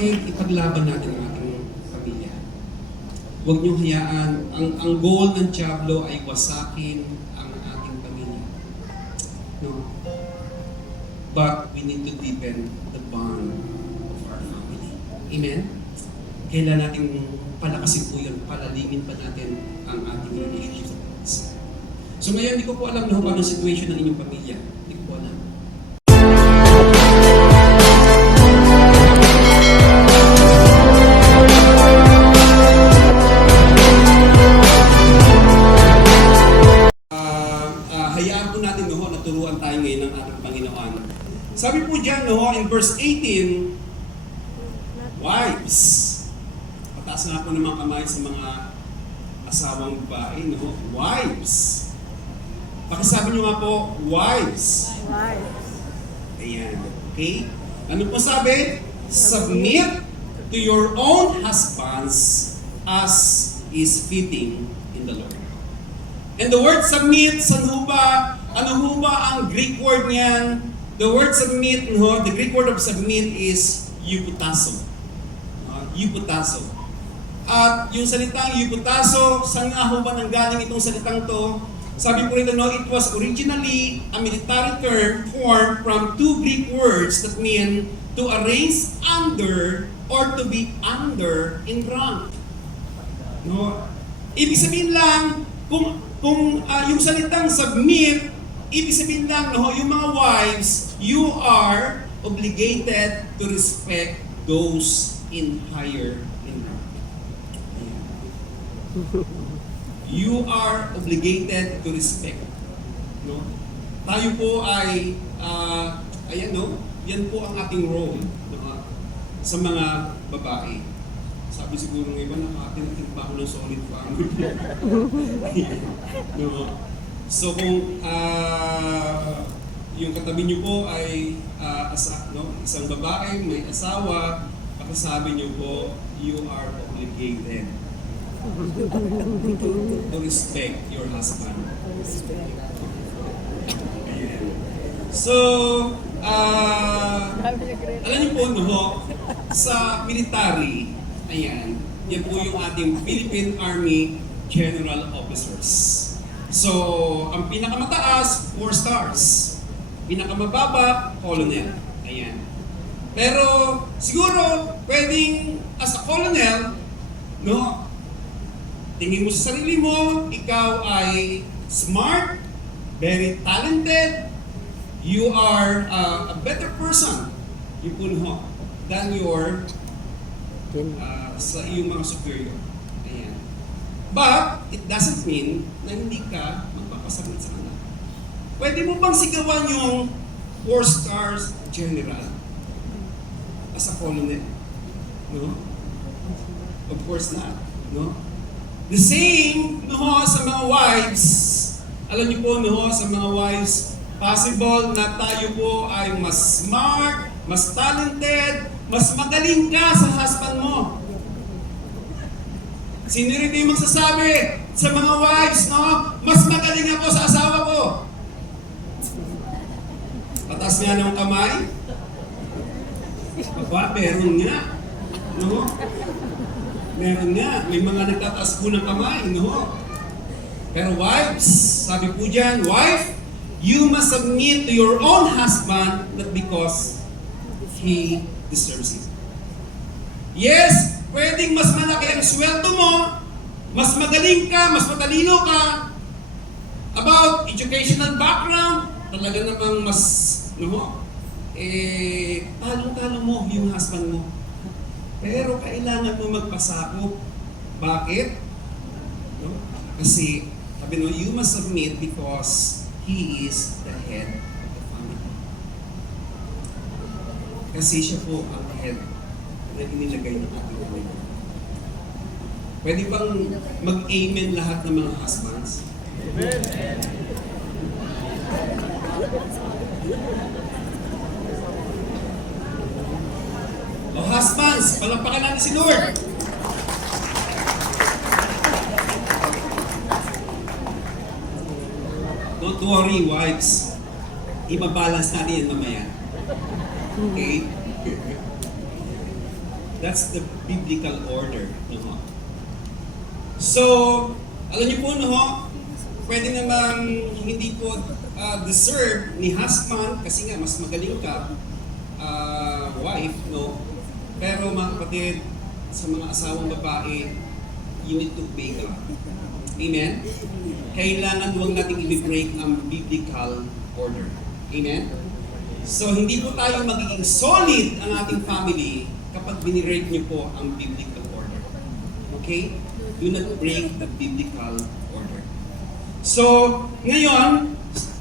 kapatid, ipaglaban natin ang ating pamilya. Huwag niyong hayaan, ang goal ng Diablo ay wasakin ang ating pamilya. No? But we need to deepen the bond of our family. Amen? Kailan natin palakasin po yun, palalimin pa natin ang ating relationship sa Diyos. So ngayon, hindi ko po alam na paano situation ng inyong pamilya. Hindi ko po alam. Hayaan po natin naturuan tayo ngayon ng ating Panginoon. Sabi po dyan in verse 18, wives. Pataas nga po naman kamay sa mga asawang babae, wives. Pakisabi nyo nga po, wives. Ayan, okay? Ano po sabi? Submit to your own husbands as is fitting in the Lord. And the word submit, ano ho ba ang Greek word niyan? The word submit, the Greek word of submit is eupatasso. Eupatasso. At yung salitang eupatasso, saan nga ho ba nanggaling itong salitang to? Sabi po rito, it was originally a military term formed from two Greek words that mean to arrange under or to be under in rank. Ibig sabihin lang, kung yung salitang submit, ibig sabihin lang, yung mga wives, you are obligated to respect those in higher in rank. You are obligated to respect. Tayo po ay, yan po ang ating role sa mga babae. Sabi siguro ng iba, nakatinating pa ako ng solid family. So kung yung katabi niyo po ay isang babae, may asawa, pakisabi niyo po, you are obligated to respect your husband. Ayan. So, alam niyo po, sa military, ayan, yan po yung ating Philippine Army General Officers. So, ang pinakamataas, 4 stars. Pinakamababa, colonel. Ayan. Pero, siguro, pwedeng, as a colonel, tingin mo sa sarili mo, ikaw ay smart, very talented, you are a better person, than your sa iyong mga superior. Ayan. But, it doesn't mean na hindi ka magpapasakit sa kanila. Pwede mo bang sigawan yung 4 stars general as a colonel? No? Of course not. No? The same, sa mga wives. Alam niyo po, sa mga wives, possible na tayo po ay mas smart, mas talented, mas magaling ka sa husband mo. Sino rin yung magsasabi sa mga wives, mas magaling ako sa asawa ko? Pataas nga ng kamay. Meron nga. Meron nga. May mga nagtataas po ng kamay. Pero wives, sabi po dyan, wife, you must submit to your own husband not because he deserves it. Yes, pwedeng mas malaki ang sweldo mo, mas magaling ka, mas matalino ka, about educational background, talaga namang mas, talong-talo mo yung husband mo. Pero kailangan mo magpasakop. Bakit? Kasi, sabi you must submit because he is the head of the family. Kasi siya po ang head na inilagay ng ating family. Pwede bang mag-amen lahat ng mga husbands? Amen. O husbands, palampakan natin si Lord. Don't worry, wives. Ibabalance natin yan mamaya. Okay? That's the biblical order. No? So, alam niyo po, no, pwede namang hindi po deserve ni husband kasi nga mas magaling ka, wife, no? Pero mga kapatid, sa mga asawang babae, you need to obey God. Amen? Kailangan huwag nating i-break ang biblical order. Amen? So, hindi po tayo magiging solid ang ating family kapag binirate niyo po ang biblical order. Okay? Do not break the biblical order. So, ngayon,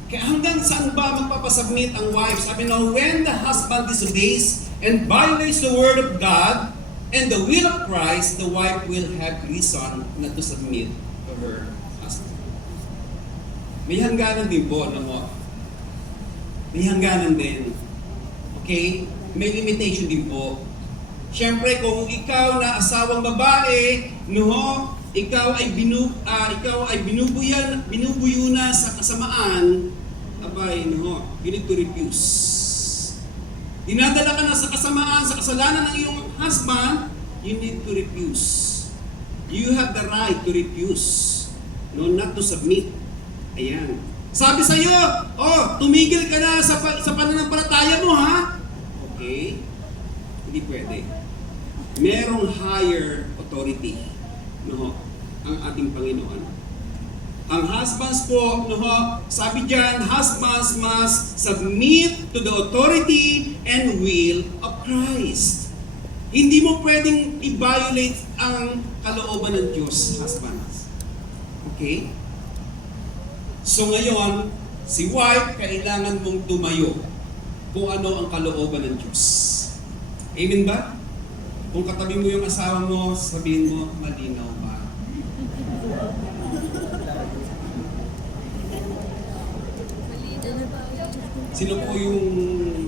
hanggang saan ba magpapasubmit ang wife? Sabi na, when the husband disobeys and violates the word of God and the will of Christ, the wife will have reason not to submit to her husband. May hangganan din po, no? May hangganan din. Okay? May limitation din po. Siyempre, kung ikaw na asawang babae, no, ikaw ay binubuyo na sa kasamaan, abay, no, you need to refuse. Dinadala ka na sa kasamaan, sa kasalanan ng iyong husband, you need to refuse. You have the right to refuse, no, not to submit. Ayan. Sabi sa iyo, oh, tumigil ka na sa pananampalataya mo, ha? Okay? Hindi pwede. Merong higher authority, no, ang ating Panginoon. Ang husbands po, no, sabi diyan, husbands must submit to the authority and will of Christ. Hindi mo pwedeng i-violate ang kalooban ng Diyos, husbands. Okay? So ngayon, si wife, kailangan mong tumayo kung ano ang kalooban ng Diyos. Amen ba? Kung katabi mo yung asawa mo, sabihin mo, malinaw ba? Sino po yung,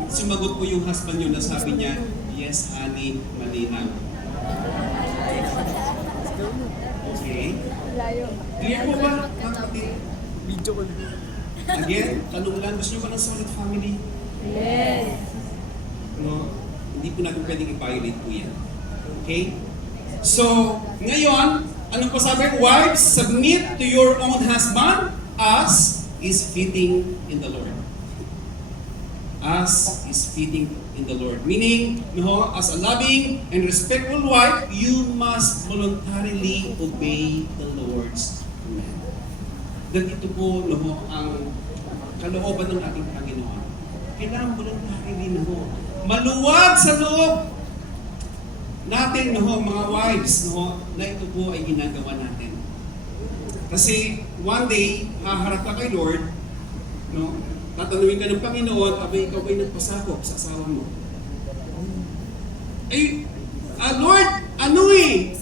sumagot po yung husband nyo na sabi niya, yes, honey, malinaw. Okay? Clear po ba? Video ko. Again, tanong lang, gusto nyo ba ng solid family? Yes. No? Hindi po natin pwedeng i-violate po yan. Okay? So, ngayon, ano po sabi? Wives, submit to your own husband as is fitting in the Lord. As is fitting in the Lord. Meaning, no, as a loving and respectful wife, you must voluntarily obey the Lord's command. Ganito po, no, ang kalooban ng ating Panginoon. Kailangan voluntarily, no, maluwag sa loob natin, no, mga wives, no, na ito po ay ginagawa natin. Kasi one day, haharap ka kay Lord, no, tatanungin ka ng Panginoon, abay, ikaw ba'y nagpasakop sa asawa mo? Ay, Lord, ano eh?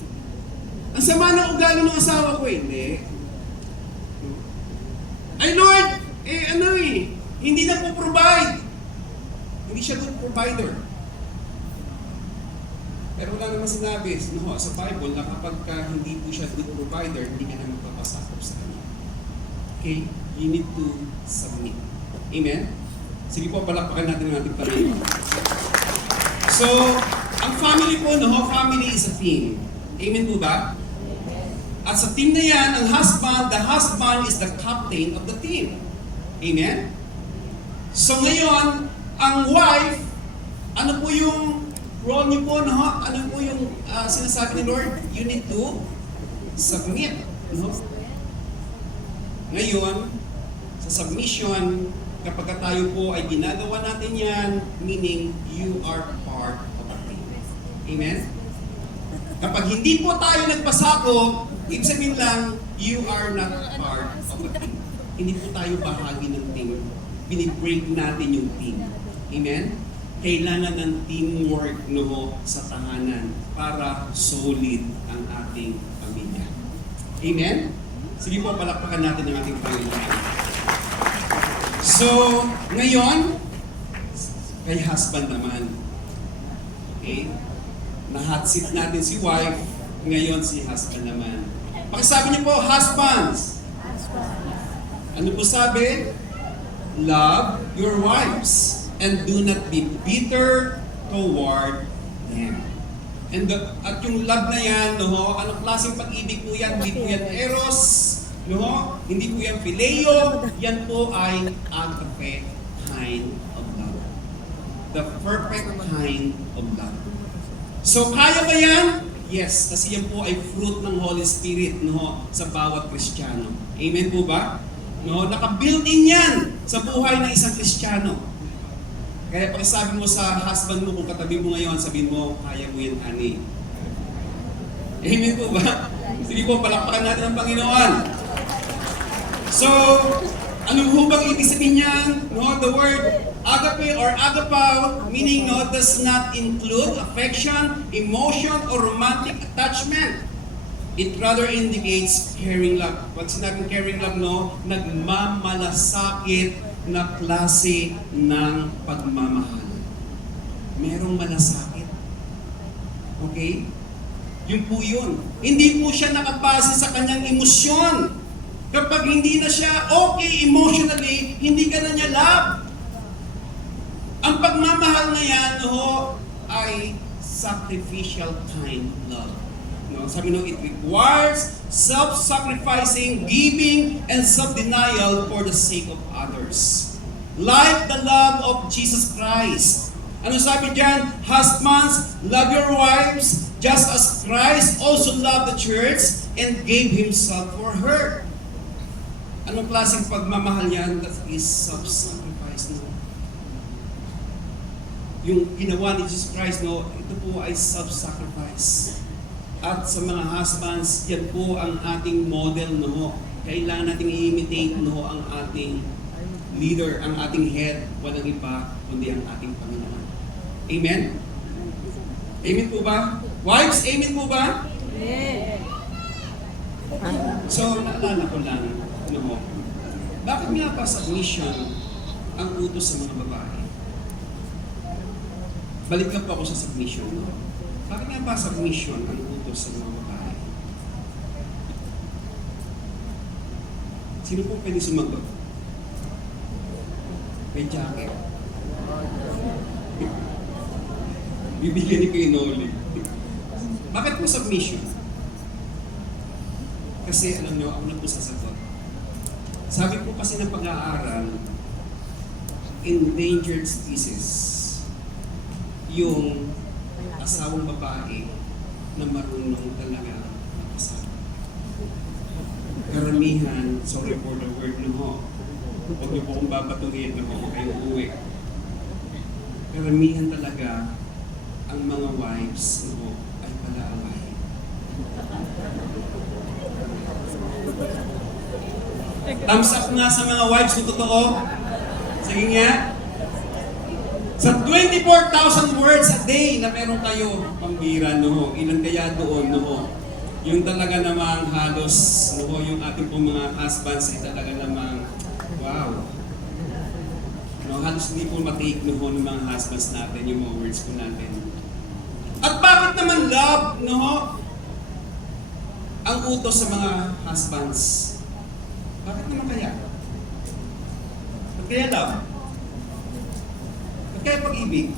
Ang sama ng ugali ng asawa ko, hindi. Ay, Lord, ano eh? Hindi na po provide. Hindi siya good provider. Pero wala naman sinabi, no, sa Bible na kapag hindi po siya good provider, hindi ka na magpapasakop sa kanya. Okay? You need to submit. Amen? Sige po, palakpakan natin ang ating Panginoon. So, ang family po, no, family is a team. Amen po ba? At sa team na yan, the husband is the captain of the team. Amen? So ngayon, ang wife, ano po yung role niyo po, no? Ano po yung sinasabi ni Lord? You need to submit. No? Ngayon, sa submission, kapag tayo po ay ginagawa natin yan, meaning you are part of a team. Amen? Kapag hindi po tayo nagpasakop, ibig sabihin lang, you are not part of a team. Hindi po tayo bahagi ng team. Binibreak natin yung team. Amen? Kailangan ng teamwork, no, sa tahanan para solid ang ating pamilya. Amen? Sige po, palakpakan natin ang ating Panginoon. So, ngayon, kay husband naman. Okay? Na-hot seat natin si wife, ngayon si husband naman. Pakisabi niyo po, husbands. Ano po sabi? Love your wives and do not be bitter toward them. At yung love na yan, no, anong klaseng pag-ibig po yan? Hindi po yan eros, no? Hindi po yan phileo, yan po ay agape kind of love. The perfect kind of love. So kaya ba yan? Yes, kasi yan po ay fruit ng Holy Spirit, no, sa bawat Kristiyano. Amen po ba? No, naka-built-in yan sa buhay ng isang Kristiyano. Kaya pakisabi mo sa husband mo, kung katabi mo ngayon, sabihin mo, kaya mo yan, honey. Amen po ba? Sige po, palakpakan natin ang Panginoon. So, ano po bang ibig sabihin niyan? No, the word agape or agapao, meaning no, does not include affection, emotion, or romantic attachment. It rather indicates caring love. Pag sinabing caring love, no, nagmamalasakit na klase ng pagmamahal. Merong malasakit. Okay? Yun po yun. Hindi po siya nakabase sa kanyang emosyon. Kapag hindi na siya okay emotionally, hindi ka na niya love. Ang pagmamahal na yan, no, ay sacrificial kind love. No, sabi no, it requires self-sacrificing, giving, and self-denial for the sake of others. Like the love of Jesus Christ. Ano sabi diyan? Husbands, love your wives, just as Christ also loved the church and gave Himself for her. Anong klaseng pagmamahal yan? That is self-sacrifice, no? Yung ginawa ni Jesus Christ, no, ito po ay self-sacrifice. At sa mga husbands, yan po ang ating model, no? Kailangan nating i-imitate, no, ang ating leader, ang ating head, walang iba, kundi ang ating Panginoon. Amen? Amen po ba? Wives, amen po ba? Amen. So, naalala ko lang, no, bakit nga ba submission ang utos sa mga babae? Balik lang po ako sa submission, no? Bakit nga ba submission ang utos sa mga babae? Sino po pwede sumagot? May jacket. Bibigyan ni Kuya Noli. Bakit po submission? Kasi alam nyo, ako na po sasagot. Sabi po kasi ng pag-aaral, endangered species yung asawang babae na marunong talaga makasal. Karamihan, sorry for the word, no, huwag niyo po kong babatuhin, no, huwag kayong uwi. Karamihan talaga ang mga wives, no, ay palaaway. Thumbs up nga sa mga wives kung totoo. Sige nga. Sa 24,000 words a day na meron kayo, pambira, no, ilan kaya doon, no, yung talaga namang halos, no, yung ating pong mga husbands ay talaga namang, wow. No, halos hindi po matake, no, ng mga husbands natin, yung mga words po natin. At bakit naman love, no, ang utos sa mga husbands? Bakit naman kaya? Ba't kaya love? Ba't kaya pag-ibig?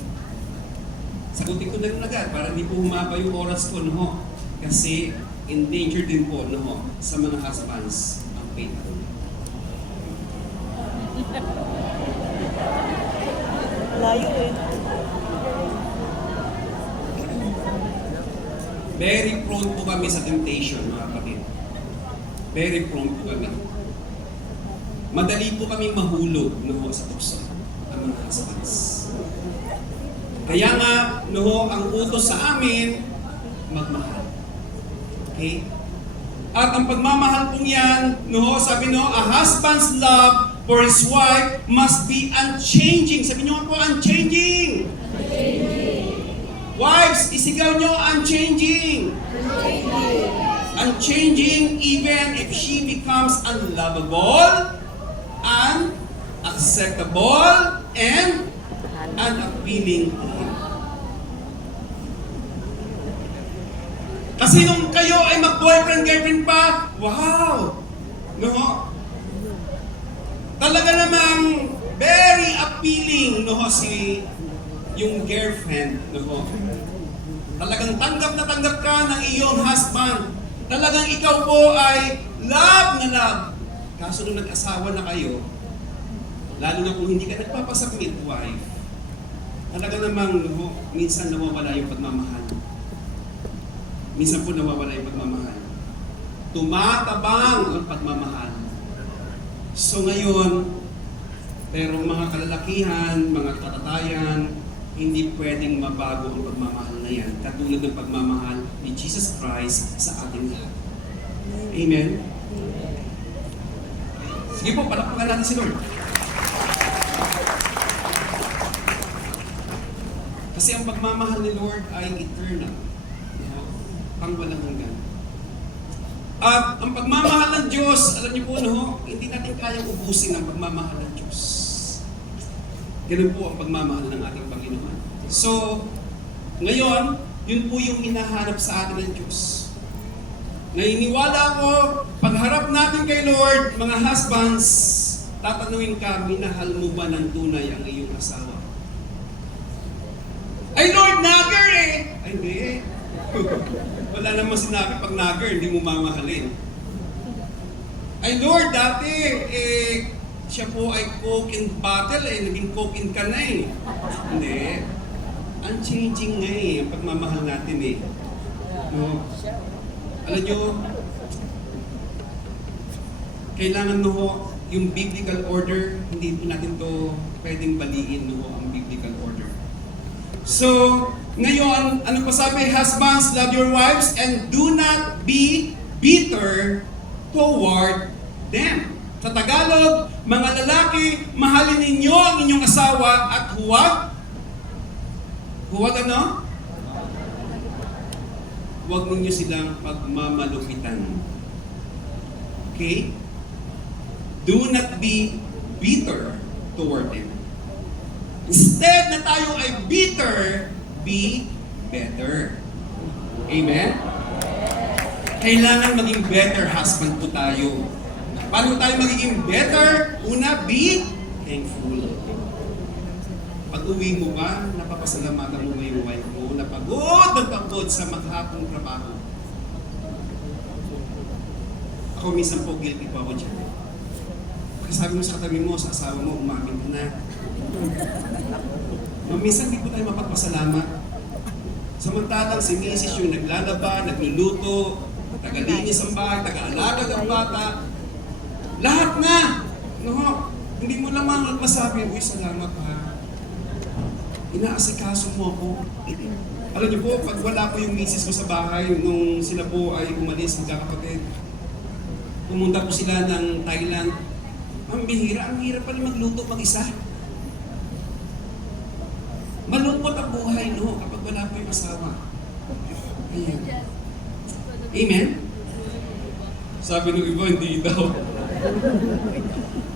Sagutin ko na rin agad para hindi po humaba yung oras ko, no? Kasi endangered din po, no, sa mga husbands ang faith. Layo eh. Very prone po kami sa temptation, mga kapatid. Very prone po kami. Madali po kami mahulog, no, sa tukso ang mga husbands. Kaya nga, no, ang utos sa amin, magmahal. Okay? At ang pagmamahal pong yan, no, sabi no, a husband's love for his wife must be unchanging. Sabi nyo po, unchanging. Wives, isigaw nyo, unchanging. Unchanging even if she becomes unlovable, unacceptable, and unappealing to him. Kasi nung kayo ay mag-boyfriend-girlfriend pa, wow! No? Talaga namang very appealing, no, si yung girlfriend, no? Talagang tanggap na tanggap ka ng iyong husband. Talagang ikaw po ay love na love. Kaso nung nag-asawa na kayo, lalo na kung hindi ka nagpapasubmit, wife, talaga namang minsan nawawala yung pagmamahal. Minsan po nawawala yung pagmamahal. Tumatabang ang pagmamahal. So ngayon, pero mga kalalakihan, mga katatayan, hindi pwedeng mabago ang pagmamahal na yan. Katulad ng pagmamahal ni Jesus Christ sa ating lahat. Amen? Sige po, palakpakan natin si Lord. Kasi ang pagmamahal ni Lord ay eternal. Pang walang hanggan. At ang pagmamahal ng Diyos, alam niyo po, hindi natin kayang ubusin ang pagmamahal ng Diyos. Ganun po ang pagmamahal ng ating Panginoon. So, ngayon, yun po yung hinahanap sa atin ng Diyos. Nainiwala ako, pagharap natin kay Lord, mga husbands, tatanungin ka, minahal mo ba ng tunay ang iyong asawa? Ay Lord, nagger eh! Ay hindi. Wala namang sinabi pag nagger, hindi mo mamahalin. Ay Lord, dati, siya po ay coke in bottle naging coke in can na eh. Hindi. Ang changing nga ang pagmamahal natin eh. No? Alam nyo, kailangan yung biblical order, hindi po natin to pwedeng baliin ang biblical order. So, ngayon, ano pa sabi? Husbands, love your wives and do not be bitter toward them. Sa Tagalog, mga lalaki, mahalin ninyo ang inyong asawa at huwag ano? Huwag ninyo silang pagmamalupitan. Okay? Do not be bitter toward them. Instead na tayo ay bitter, be better. Amen? Kailangan maging better husband po tayo. Paano tayo magiging better? Una, be thankful. Pag-uwi mo ba, napapasalamatan mo ba yung wife mo? Napagod sa maghapong trabaho. Ako minsan po, guilty po ako dyan. Pagkasabi mo sa katabi mo, sa asawa mo, umamin ka na. No, minsan di po tayo mapagpasalamat. Samantalang si Mrs. yung naglalaba, nagluluto, tagalinis ang bahay, taga-alaga ng bata. Lahat na! No, hindi mo naman masabi, uy, salamat ha. Inaasikaso mo ako. Alam niyo po, pag wala ko yung misis ko sa bahay, nung sila po ay umalis, magkakapatid, pumunta po sila ng Thailand. Ang bihira, ang hirap pala magluto mag-isa. Malungkot ang buhay, kapag wala po yung asawa. Ayan. Amen? Sabi ng iba, hindi daw.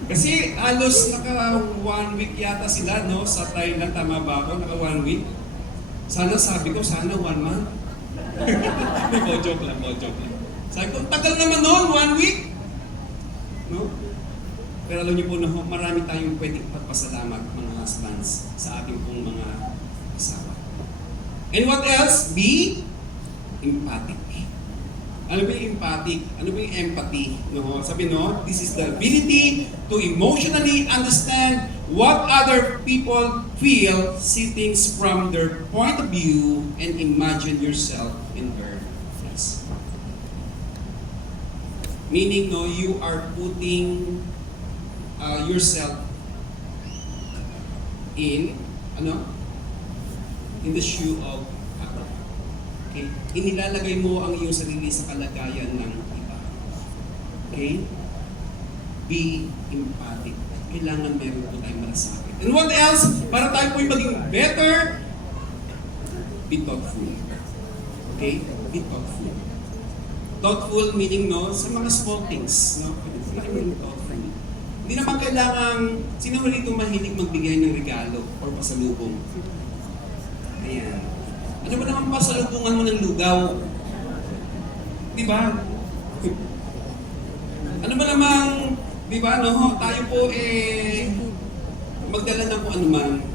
Kasi halos naka 1 week yata sila, sa Thailand, tama ba ako? Naka 1 week. Sana sabi ko, sana 1 month. Joke lang. Sabi ko, tagal naman noon, 1 week. No? Pero alam niyo po marami tayong pwedeng pagpasalamat, mga husbands, sa ating pong mga asawa. And what else? Be empathic. Ano ba yung empathic? Ano ba yung empathy? Sabi this is the ability to emotionally understand what other people feel, see things from their point of view, and imagine yourself in their place. Meaning, you are putting yourself in the shoe of other. Okay? Inilalagay mo ang iyong sarili sa kalagayan ng iba. Okay? Be empathic. Kailangan meron po tayong malasakit. And what else? Para tayo po maging better, be thoughtful. Okay? Be thoughtful. Thoughtful meaning, sa mga small things. Kailangan maging thoughtful. Hindi naman kailangan, sino mo rito mahilig magbigay ng regalo or pasalubong? Ayan. Ano ba naman pasalubungan mo ng lugaw? Di ba? Ano ba namang, di ba, tayo po magdala ng kung ano man.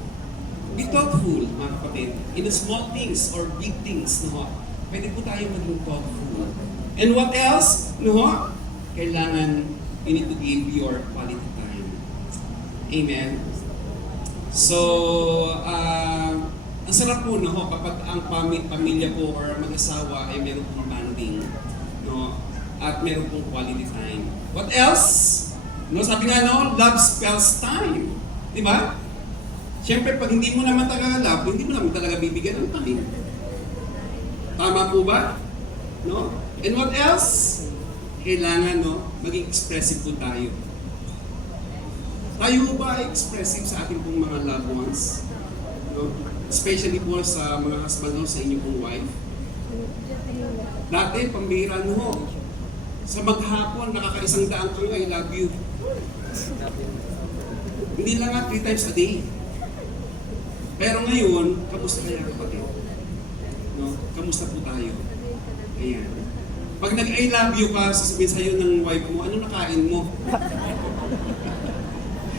Be thoughtful, mga kapatid. In the small things or big things, no? Pwede po tayo maging thoughtful. And what else? No? Kailangan, you need to give your quality time. Amen? So, ang sarap po, no? Kapag ang pamilya po or mag-asawa ay meron pong bonding, no? At meron pong quality time. What else? No, sabi nga, no? Love spells time. Di ba? Siyempre, pag hindi mo naman talaga love, hindi mo naman talaga bibigyan ng time. Tama po ba? No? And what else? Kailangan, no? Maging expressive po tayo. Tayo ba ay expressive sa ating pong mga loved ones? No? Especially po sa mga husband o sa inyong pong wife. Dati, pambihira no ho. Sa maghapon, nakakaisang daan kayo, I love you. Hindi lang nga 3 times a day. Pero ngayon, kamusta kaya kapatid? No? Kamusta po tayo? Ayan. Pag nag-I love you ka, sasabihin sa'yo ng wife mo, ano nakain mo?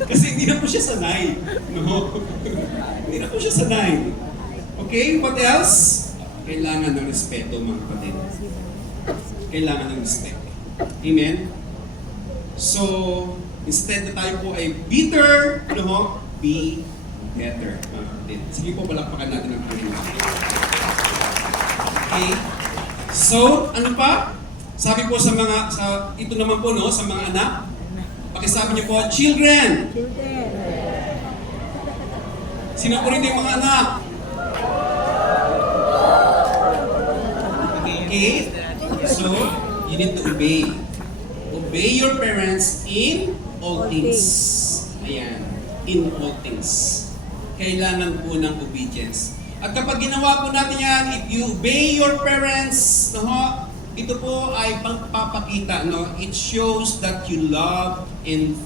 Kasi hindi na po siya sanay. No? Hindi na po siya sanay. Okay, what else? Kailangan ng respeto, mga kapatid. Kailangan ng respect. Amen? So, instead na tayo po ay bitter, no? Be better, mga kapatid. Sige po, palakpakan natin ang Panginoon. Okay? So, ano pa? Sabi po sa mga, ito naman po, no? Sa mga anak. Pakisabi niyo po, children! Sino po rin yung mga anak? Okay? So, you need to obey. Obey your parents in all things. Ayan. In all things. Kailangan po ng obedience. At kapag ginawa po natin yan, if you obey your parents, no, ito po ay pagpapakita, no? It shows that you love and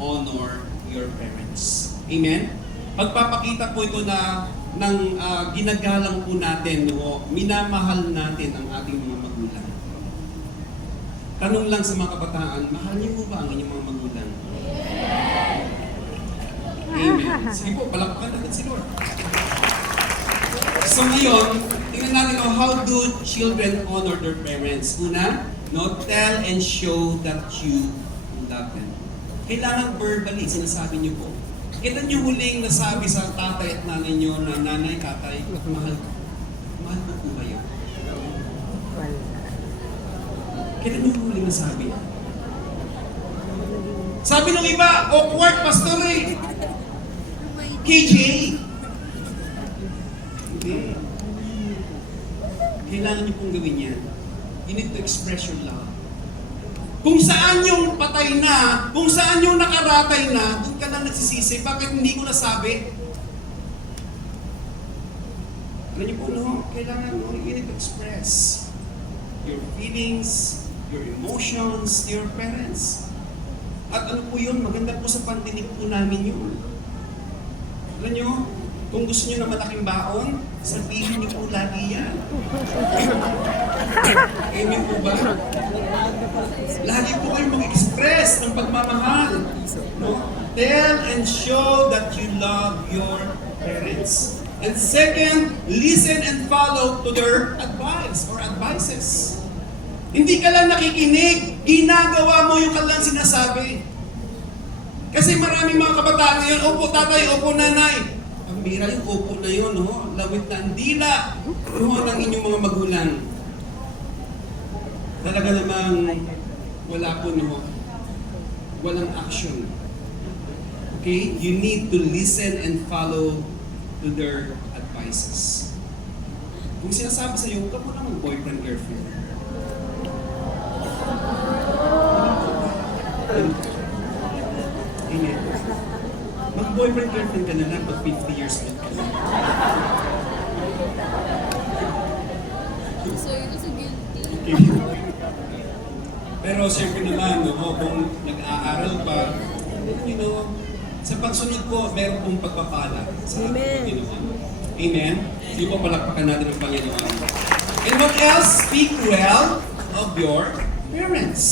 honor your parents. Amen? Pagpapakita po ito na ng ginagalang po natin, no? Minamahal natin ang ating mga magulang. Tanong lang sa mga kabataan, mahal niyo po ba ang inyong mga magulang? Amen. Sige po, palakpakan natin si Lord. So ngayon, tingnan natin how do children honor their parents. Una, no, tell and show that you love them. Kailangan verbally, sinasabi niyo po. Kailan niyo huling nasabi sa tatay at nanay niyo na nanay, tatay, mahal po po kayo? Kailan niyo huling nasabi? Sabi ng iba, awkward, pastor eh. KJ. Hindi. Kailangan niyo pong gawin yan. You need to express your love. Kung saan yung patay na, kung saan yung nakaratay na, doon ka na nagsisisi. Bakit hindi ko nasabi? Alam niyo po, no? Kailangan mo, you need to express your feelings, your emotions to your parents. At ano po yun? Maganda po sa pandinig po namin yun. Alam niyo, kung gusto niyo na malaking baon, sabihin niyo po lagi yan. Amen po ba? Lagi po kayong mag-express ng pagmamahal. No? Tell and show that you love your parents. And second, listen and follow to their advice or advices. Hindi ka lang nakikinig, ginagawa mo yung kanilang sinasabi. Kasi maraming mga kabataan ngayon, opo tatay, opo nanay. Ang bira yung opo na yun, no? Lawit na ang dila ng inyong mga magulang. Talaga namang wala po, no? Walang action. Okay? You need to listen and follow to their advices. Kung sinasabi sa'yo, huwag ka mo naman boyfriend, girlfriend. Amen. Mag-boyfriend, girlfriend ka na lang pag 50 years old ka na. So, yun kasi guilty. Okay. Pero siyempre naman, no, kung nag-aaral pa, you know, sa pagsunod po, meron pong pagpapala sa ating Panginoon. Amen? Sige po, palakpakan natin ang Panginoon. And what else? Speak well of your parents.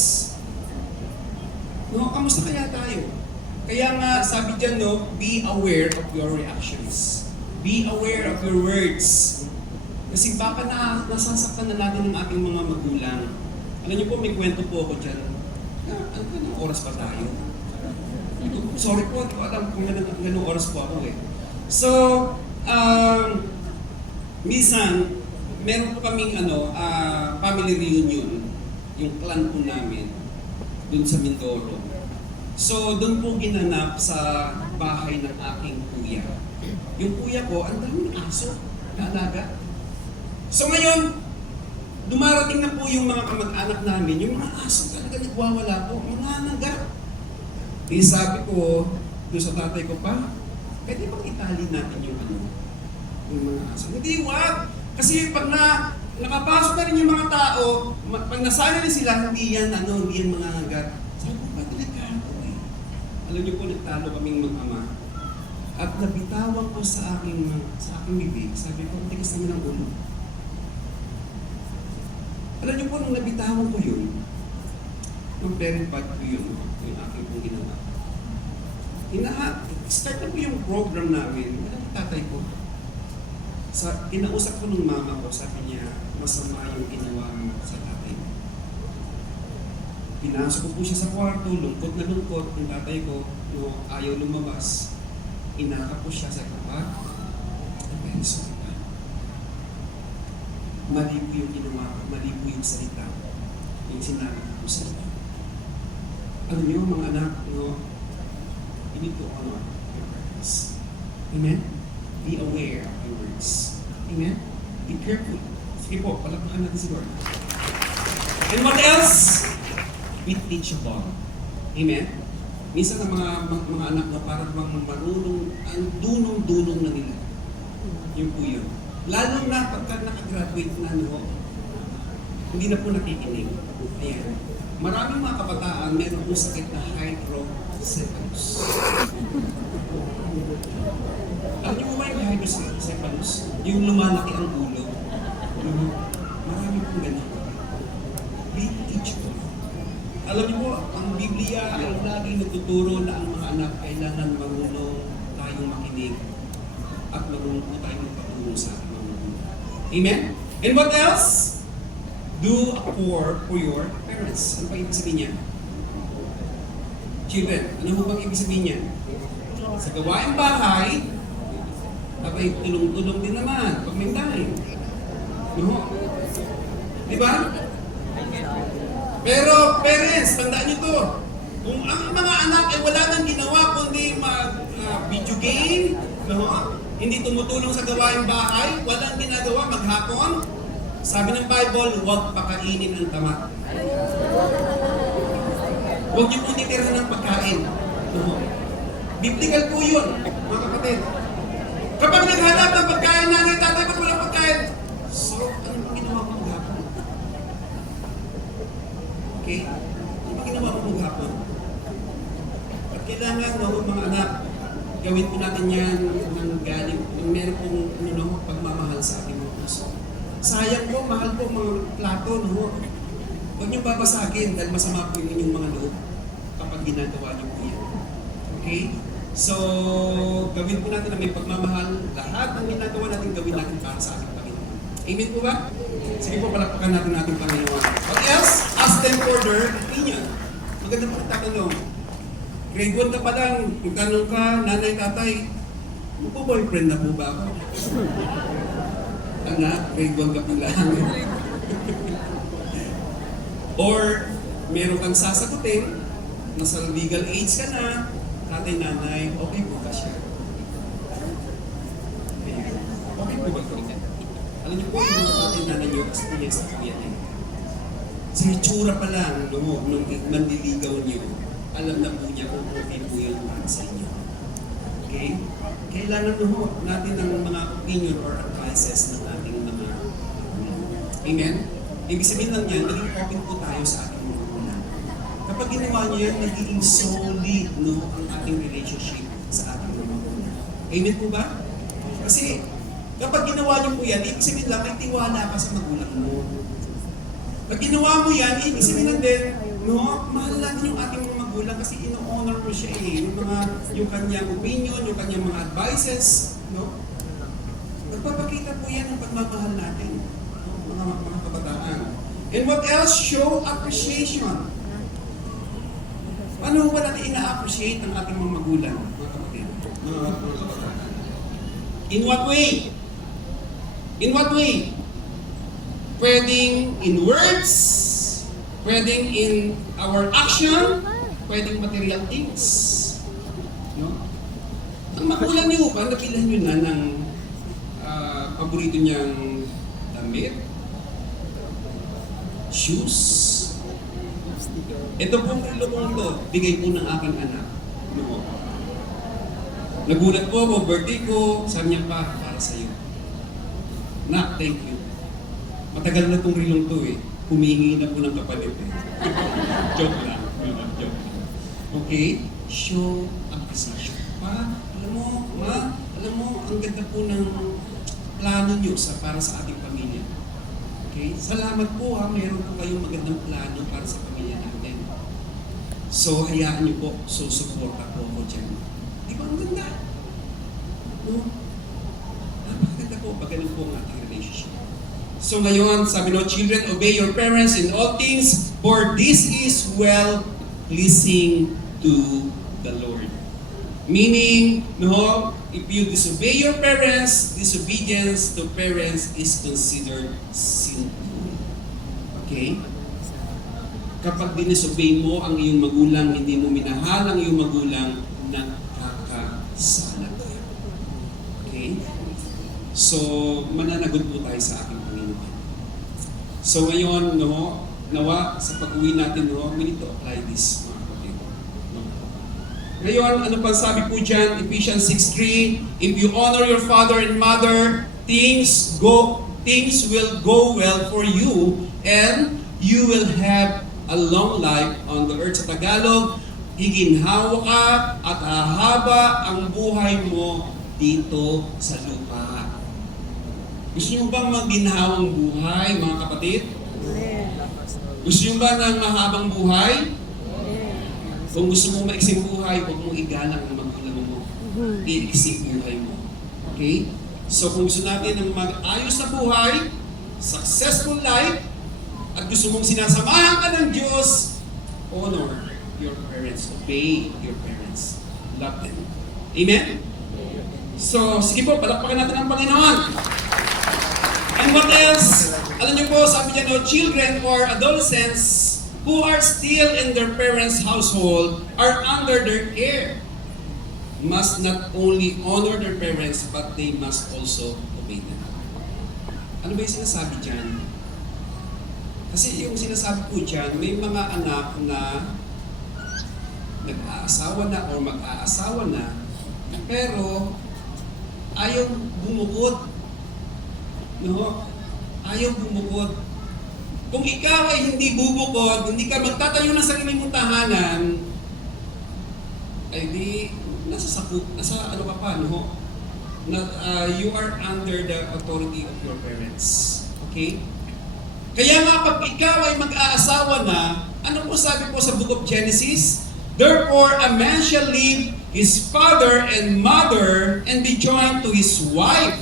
No, kamusta kaya tayo? Kaya nga, sabi dyan, no, be aware of your reactions. Be aware of your words. Kasi baka nasasaktan na natin ng ating mga magulang. Alam niyo po, may kwento po ako dyan. Anong oras pa tayo? Sorry po, hindi ko alam kung ganong oras po ako eh. So, minsan, meron po kaming family reunion, yung clan po namin, dun sa Mindoro. So, dun po ginanap sa bahay ng aking kuya. Yung kuya ko, ang daming aso na alaga. So ngayon, dumarating na po yung mga kamag-anak namin, yung mga aso talaga nagwawala po, mga naga. Eh sabi ko, doon sa tatay ko pa, pwede bang itali natin yung mga aso? Hindi, wag! Kasi pag nakapasok na rin yung mga tao, pag nasana rin sila, hindi yan mga naga. Sabi ko, ba't delikado eh? Alam niyo po, nagtalo kaming mag-ama. At nabitawan ko sa aking bibig, sabi ko, tigas namin ang ulo. Alam niyo po, nung nabitawan ko yun, nung very bad ko yun, yung aking pong ginawa. Start na po yung program namin, alam yung tatay ko. Kinausap ko ng mama ko, sabi niya, masama yung ginawa mo sa tatay mo. Pinasok ko po siya sa kwarto, lungkot na lungkot, yung tatay ko, no, ayaw lumabas. Inakap ko siya sa kapag, I'm sorry pa. Mali po yung ginawa ko, mali po yung salita, yung sinabi ko sa inyo. Alam niyo, mga anak, no, you need to honor your parents. Amen? Be aware of your words. Amen? Be careful. Sige po, palakpakan natin si Lord. And what else? Be teachable. Amen? Minsan ang mga anak na parang marunong, ang dunong-dunong na nila. Yung po yun. Lalo na pagka nakagraduate na, no, hindi na po nakikinig. Ayan. Maraming mga kabataan, meron po sakit na hydrocephalus. Alam niyo ba yung hydrocephalus? Yung lumalaki ang ulo. Marami pong ganun. Be teachable. Alam niyo po, ang Biblia ay lagi nagtuturo na ang mga anak ay kailangan marunong tayong makinig at marunong po tayong magpatulong sa ating mga magulang. Amen? And what else? Do accord for your parents. Ano ba ibig sabihin niya? Children, ano mo bang ibig sabihin niya? Sa gawaing bahay, abay tulong-tulong din naman pag may time. No? Diba? Pero parents, tandaan nyo to. Kung ang mga anak ay wala nang ginawa kundi mag-video game, no? Hindi tumutulong sa gawaing bahay, walang ginagawa, maghapon, sabi ng Bible, huwag pakainin ang tamad. Huwag niyo po titirahan ng pagkain. No? Biblical po yun, mga kapatid. Kapag naghanap ng pagkain, nanay, tatay, ba't walang pagkain? So, ano bang ginawa mo maghapon? Okay? Ano bang ginawa mo maghapon? At kailangan, no, mga anak, gawin po natin yan ng galing, meron pong pagmamahal sa ating mga puso. Sayang po, mahal po mga plato, no? Huwag niyong babasagin dahil masama po yung inyong mga loob kapag ginagawa niyo po yan. Okay? So, gawin po natin na may pagmamahal. Lahat ng ginagawa natin, gawin natin para sa ating Panginoon. Amen po ba? Sige po, palakpakan natin ating Panginoon. What else? Ask them for their opinion. Maganda po nagtatanong. Grade 1 ka pa lang, kung tanong ka, nanay, tatay, boyfriend na po ba ako? Anak, grade 1 ka pa lang. Or, meron kang sasagutin, nasa legal age ka na, tatay, nanay, okay po ba siya? Ayan. Okay po ba ito? Alam niyo po, yung mga tatay, nanay niyo, experience na po yan eh. Sa itsura pa lang, nung mandiligaw niyo, alam na po niya kung okay po yung para sa inyo. Okay? Kailangan natin ng mga opinion or advices ng ating mga Amen? Ibig sabihin lang yan, naging open po tayo sa ating mga magulang. Kapag ginawa niyo yan, naging solid, no, ang ating relationship sa ating mga magulang. Amen po ba? Kasi, kapag ginawa niyo po yan, ibig sabihin lang, may tiwala ka sa magulang mo. Pag ginawa mo yan, ibig sabihin lang din, no, mahal natin yung ating mga magulang kasi ino-honor mo siya eh. Yung kanyang opinion, yung kanyang mga advices, no? Nagpapakita po yan ng pagmamahal natin, mga kabataan. And what else? Show appreciation. Ano ba natin ina-appreciate ng ating mga magulang, mga kapatid? Mga kabataan. In what way? In what way? Pwedeng in words, pwedeng in our action, pwedeng material things. No? Ang magulang niyo ba, nabilan niyo na ng paborito niyang damit, shoes. Ito pong relo kong to, bigay po ng aking anak. No? Nagulat po ako, birthday ko, sabi niya pa, para sa'yo. Nak, thank you. Matagal na itong rilong to eh. Humihingi na po ng kapalit eh. Joke lang. Joke lang. Okay? Show appreciation. Pa, alam mo, ma, alam mo, ang ganda po ng plano nyo para sa ating pamilya. Okay? Salamat po ha, meron po kayong magandang plano para sa pamilya natin. So, hayaan nyo po, susuporta po ako dyan. Di ba ang ganda? No? Napakaganda po, pag ganun po ang ating relationship. So ngayon, sabi no, children, obey your parents in all things, for this is well-pleasing to the Lord. Meaning, no, if you disobey your parents, disobedience to parents is considered sinful. Okay? Kapag dinisobey mo ang iyong magulang, hindi mo minahal ang iyong magulang, nakakasala ka. Okay? So, mananagot po tayo sa ating Panginoon. So ngayon, no, nawa sa pag-uwi natin, no, we need to apply this, mga kapatid. No? Ngayon, ano pang sabi po dyan, Ephesians 6:3, if you honor your father and mother, things will go well for you, and you will have a long life on the earth. Sa Tagalog, higinhawa ka at hahaba ang buhay mo dito sa lupa. Gusto nyo bang maginhawang buhay, mga kapatid? Gusto nyo ba ng mahabang buhay? Kung gusto mo maiksing buhay, huwag mong igalang ang magulang mo. Iiksing buhay mo. Okay? So kung gusto natin ng mag-ayos na buhay, successful life, at gusto mong sinasamahan ka ng Diyos, honor your parents. Obey your parents. Love them. Amen? So, sige po, palakpakan natin ang Panginoon. And what else? Alam niyo po, sabi niya, no, children or adolescents who are still in their parents' household are under their care. Must not only honor their parents, but they must also obey them. Ano ba yung sinasabi dyan? Kasi yung sinasabi ko dyan, may mga anak na nag-aasawa na o mag-aasawa na, pero ayaw bumukod. No? Ayaw bumukod. Kung ikaw ay hindi bubukod, hindi ka magtatayo ng sarili mong tahanan, ay di, nasa ano ka pa, no? You are under the authority of your parents. Okay? Kaya nga pag ikaw ay mag-aasawa na, ano po sabi po sa book of Genesis? Therefore, a man shall leave his father and mother and be joined to his wife,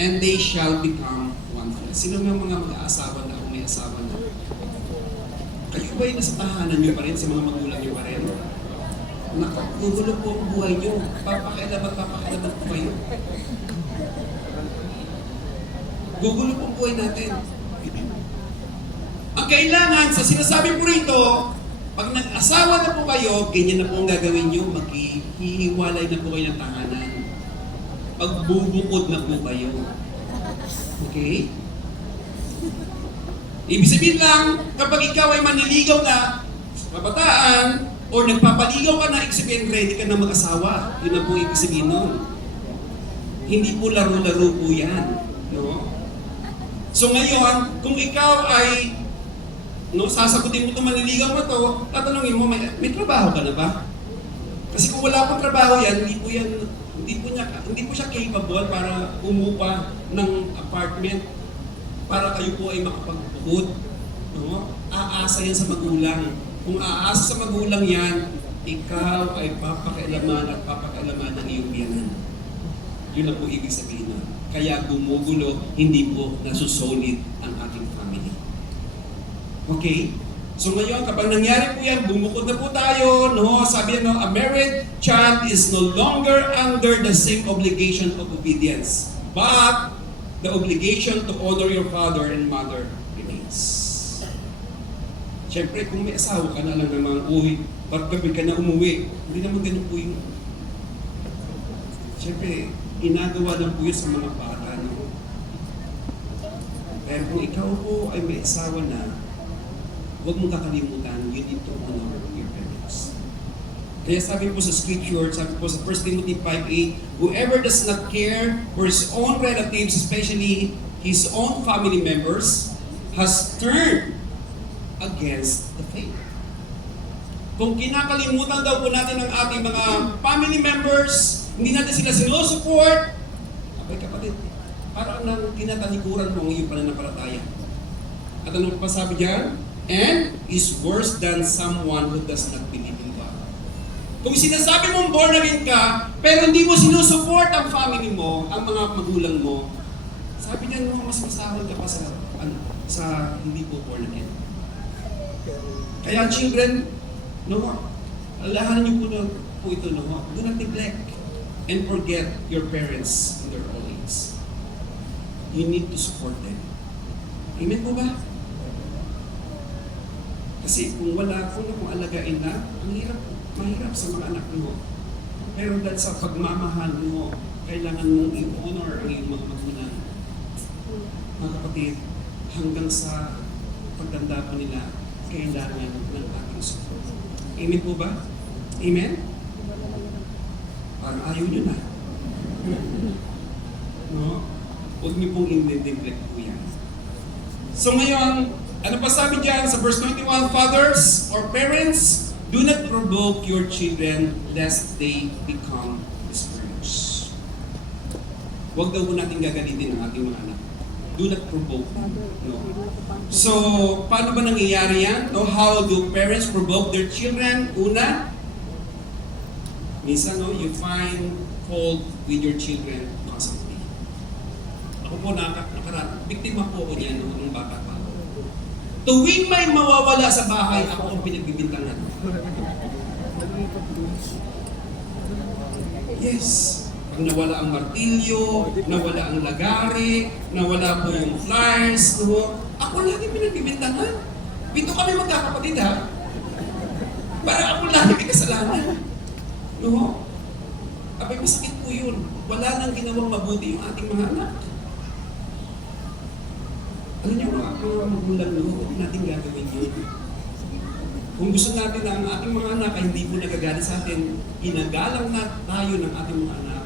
and they shall become one flesh. Sino mga mag-aasawa na o may asawa na? Kayo ba ay nasa tahanan nyo pa rin, sa mga magulang nyo pa rin? Nagugulo po ang buhay nyo. Papakailan po kayo. Gugulo po ang buhay natin. Ang kailangan, sa sinasabi po rito, pag nag-asawa na po kayo, ganyan na po ang gagawin nyo, maghihiwalay na po kayo ng tahanan. Pagbubukod na po kayo. Okay? Ibig sabihin lang, kapag ikaw ay maniligaw na sa kabataan, o nagpapaligaw ka na, ibig sabihin, ready ka na mag-asawa. Yun na po ibig sabihin nun. Hindi po laro-laro po yan. No? So ngayon, kung ikaw ay sasagutin mo itong maniligaw mo to, tatanungin mo, may trabaho ka na ba? Kasi kung wala pang trabaho yan, hindi po siya capable para umupa ng apartment para kayo po ay makapag-bukod. No? Aasa yan sa magulang. Kung aasa sa magulang yan, ikaw ay papakailaman at papakailaman ng iyong biyanan. Yun lang po ibig sabihin nun. Kaya gumugulo, hindi po nasusolid ang ating family. Okay? So ngayon, kapag nangyari po yan, bumukod na po tayo, no? Sabi no, a married child is no longer under the same obligation of obedience. But, the obligation to honor your father and mother remains. Siyempre, kung may asawa ka na lang naman, uy, ba't gabi ka na umuwi? Hindi naman ganun po yun. Siyempre, ginagawa lang po yun sa mga bata, no? Pero kung ikaw po ay may asawa na, huwag mong kakalimutan, you need to honor your parents. Kaya sabi po sa scripture, sabi po sa 1 Timothy 5:8, whoever does not care for his own relatives, especially his own family members, has turned against the faith. Kung kinakalimutan daw po natin ang ating mga family members, hindi natin sila sinusupport, abay kapatid, parang nang tinatalikuran mo ang iyong pananampalataya. At ano pa sabi diyan? And is worse than someone who does not believe in God. Kung sinasabi mong born again ka, pero hindi mo sinusupport ang family mo, ang mga magulang mo, sabi niya, no, mas masahol ka pa sa hindi po born again. Kaya children, no, alahanan niyo po ito, no, do not neglect and forget your parents in their old age. You need to support them. Amen po ba? Kasi kung wala kung alagain na, ang mahirap sa mga anak mo. Pero dahil sa pagmamahal mo, kailangan mong i-honor ang iyong mga magulang. Mga kapatid, hanggang sa pagtanda po nila, kailangan ng ating support. Amen po ba? Amen? Parang ayaw nyo na. No? Huwag niyo pong in-neglect po yan. So ngayon, ano pa sabi dyan sa verse 21, fathers or parents, do not provoke your children lest they become discouraged. Huwag daw po natin gagalitin ang ating mga anak. Do not provoke. No. So, paano ba nangyayari yan? No, how do parents provoke their children? Una, minsan, no, you find fault with your children constantly. Ako po, biktima po ako niyan nung bata pa. Tuwing may mawawala sa bahay, ako ang pinagbibintangan. Yes. Pag nawala ang martilyo, nawala ang lagari, nawala po yung flyers, no? Ako lagi pinagbibintangan. Pito kami magkakapatid, ha? Para ako lagi may kasalanan. No? Abay, masakit po yun. Wala nang ginawang mabuti yung ating mga anak. Alam niyo, mga magulang, no? Huwag natin gagawin yun. Kung gusto natin na ang ating mga anak ay hindi po nagagalit sa atin, inagalang na tayo ng ating mga anak,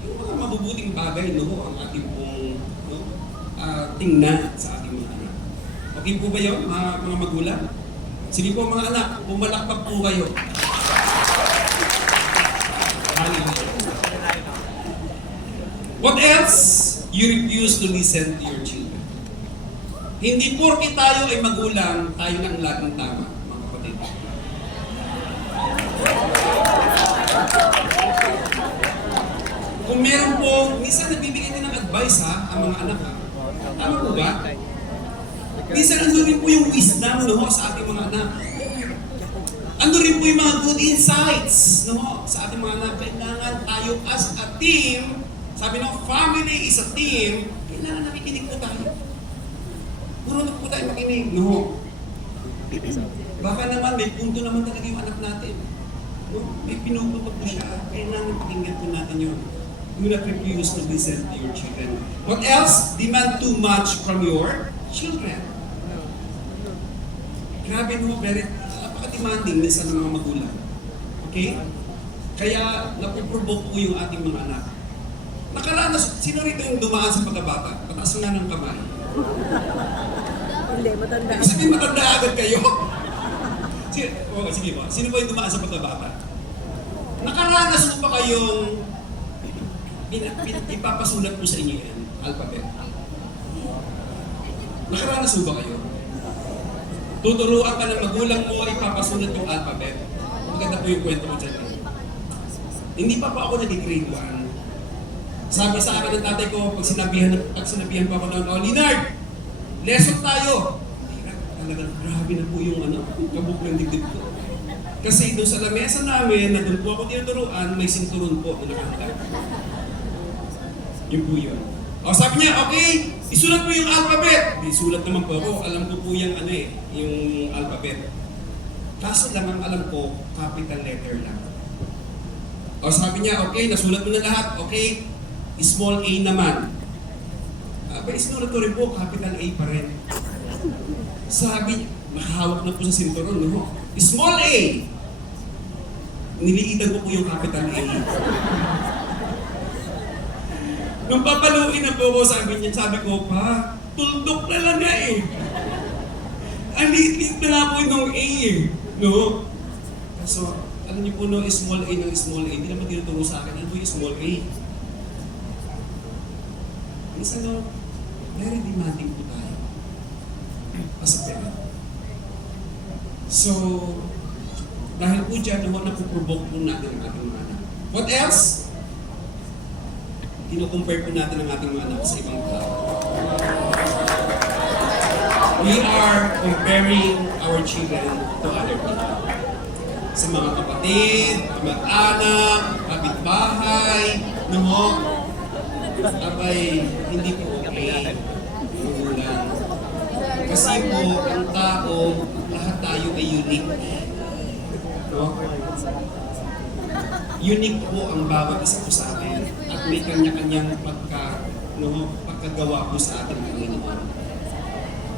yung mga mabubuting bagay, no? Ang ating pong tingnan sa ating mga anak. Okay po ba yun, mga magulang? Sige po mga anak, pumalakpak po kayo. What else? You refuse to listen to your children. Hindi porke tayo ay magulang, tayo nang laging tama, mga kapatid. Kung meron po, minsan nagbibigay din ng advice ang mga anak ha. Tama po ba? Minsan andun rin po yung wisdom sa ating mga anak. Andun rin po yung mga good insights sa ating mga anak. Kailangan tayo as a team. Sabi ng family is a team, kailangan nakikinig po tayo. Puro na po tayo makinig. No. Baka naman, may punto naman talaga yung anak natin. No? May pinuputok po siya. Kailangan pakinggan po natin yun. Do not refuse to listen to your children. What else? Demand too much from your children. Grabe no, very napaka-demanding minsan ng mga magulang. Okay? Kaya napuprovoke po yung ating mga anak. Nakaranas, sino rito yung dumaan sa pagkabata? Pataas nga ng kamay. Hindi, matanda. Ibig sabihin matanda agad kayo? Sige po. Sino ba yung dumaan sa pagkabata? Nakaranas mo ba kayong ipapasulat po sa inyo yan, alphabet? Nakaranas mo ba kayo? Tuturuan ka ng magulang mo, ipapasulat yung alphabet. Maganda po yung kwento mo dyan. Hindi pa po ako nag-grade 1. Sabi sa akin ng tatay ko, pag sinabihan pa ako ng, oh, Leonard, lesson tayo. Talagang grabe na po yung kabuk ng dibdib ko. Kasi doon sa lamesa namin, na doon po ako tinuturuan, may sinturon po na nakahanda. Yun po yun. O sabi niya, okay, isulat mo yung alphabet. Di sulat naman po ako, alam ko po yung yung alphabet. Kaso lang ang alam ko, capital letter lang. O sabi niya, okay, nasulat mo na lahat, okay, small a naman. Pero sinulat ko rin po, capital A pa rin. Sabi, nakahawak na po sa sinturon, no? Small a! Niliitan ko po yung capital A. Nung papaluin na po ako, sabi ko, pa, tuldok na lang nga eh. Ang liit na nga po yung A eh. No? So, alam niyo po, no, small a ng small a, hindi naman tinuturo sa akin, ano po yung small a? Minsan, no, very demanding po tayo. As a parent. So, dahil po dyan, napuprovoke po natin ang ating mga anak. What else? Kino-compare po natin ang ating mga anak sa ibang tao. We are comparing our children to other people. Sa mga kapatid, mag-anak, kapitbahay, no? Abay, hindi po okay. Magulang. Kasi po, ang tao, lahat tayo ay unique. No? Unique po ang bawat isa po sa atin. At may kanya-kanyang pagkagawa po sa ating Panginoon.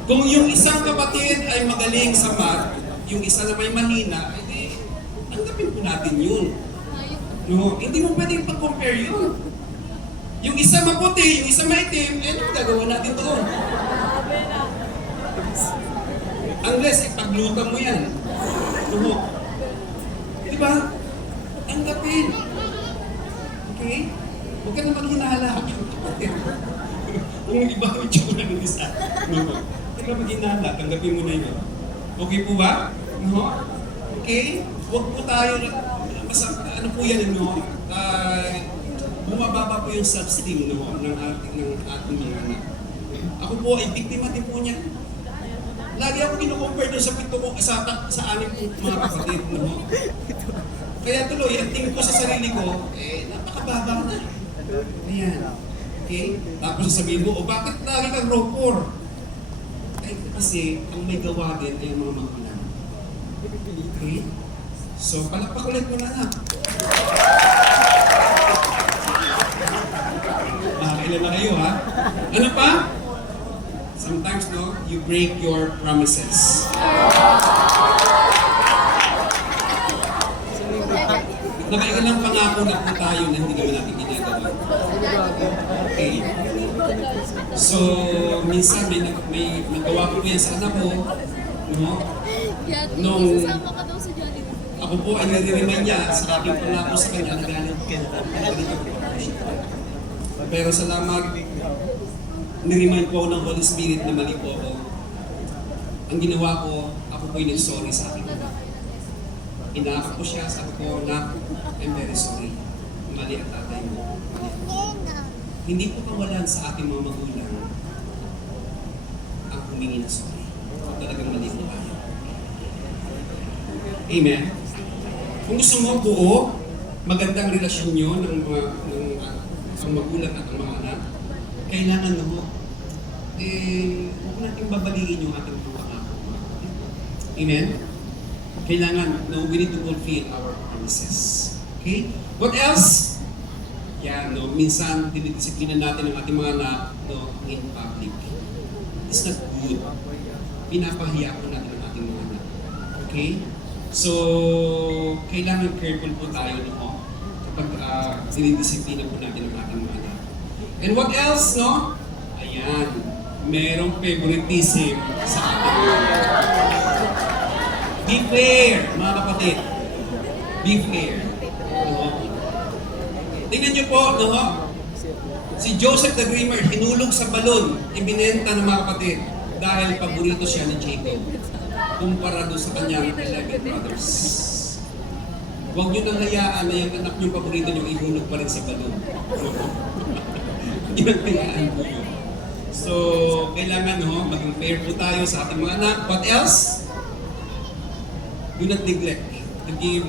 Kung yung isang kapatid ay magaling sa math, yung isa na may mahina, edi, tanggapin po natin yun. No? Hindi mo pwedeng pag-compare yun. Yung isa maputi, yung isa maitim, ano gagawa natin doon? Unless ipaglutan mo yan. No? Diba? Tanggapin. Okay? Huwag ka na maghinala. Kung iba ang itsura ng isa. No? Huwag ka maghinala. Tanggapin mo na yun. Okay po ba? No? Okay? Huwag po tayo ano po yan, no? Bumababa po yung self-esteem ng ating mga anak. Ako po ay biktima din po niya. Lagi ako kino-compare doon sa pito ko, sa anim kong mga kapatid. No? Kaya tuloy, ang tingin ko sa sarili ko, napakababa na. Ayan. Okay? Tapos sasabihin mo, bakit lagi kang raw 4? Kasi ang may gawa din ay mga magulang. Okay? So, palakpak ulit mo na lang. Ilan na kayo, ha? Ano pa? Sometimes, no, you break your promises. Nakailang pangako na po tayo na hindi naman natin ginagawa. Okay. So, minsan may nagawa ko yan sa anak ko, no? Nung ako po ay nare-remind niya sa aking pangako sa kanya na galing. Pero salamat, niremind po ako ng Holy Spirit na mali po ako. Ang ginawa ko, ako po'y nag-sorry sa akin. Inaakap ko siya, sabi ko, na, I'm very sorry. Mali ang tatay mo. Hindi po kawalan sa ating mga magulang ang humingi ng sorry. Kung talagang mali po tayo. Amen? Kung gusto mo buo, magandang relasyon nyo ng ang magulang at ang mga anak, kailangan huwag natin babaliin yung ating mga pangako. Amen? Kailangan, no, we need to fulfill our promises. Okay? What else? Yan, no, minsan dinidisiplina natin ang ating mga anak, no, in public. It's not good. Pinapahiya po natin ang ating mga anak. Okay? So, kailangan careful po tayo, no, kapag dinidisiplina po natin ang ating mga anak. And what else, no? Ayan, merong favoritism sa ating mga anak. Be fair, mga kapatid. Be fair. No? Tingnan niyo po, no? Si Joseph the Dreamer, hinulog sa balon, ibinenta ng mga kapatid dahil paborito siya ni Jacob kumpara doon sa kanyang 11 brothers. Huwag nyo nang hayaan na yung anak nyo paborito nyo ihulog pa rin sa balon. Huwag nyo nang hayaan po yun. So, kailangan maging fair po tayo sa ating mga anak. What else? Do not neglect to give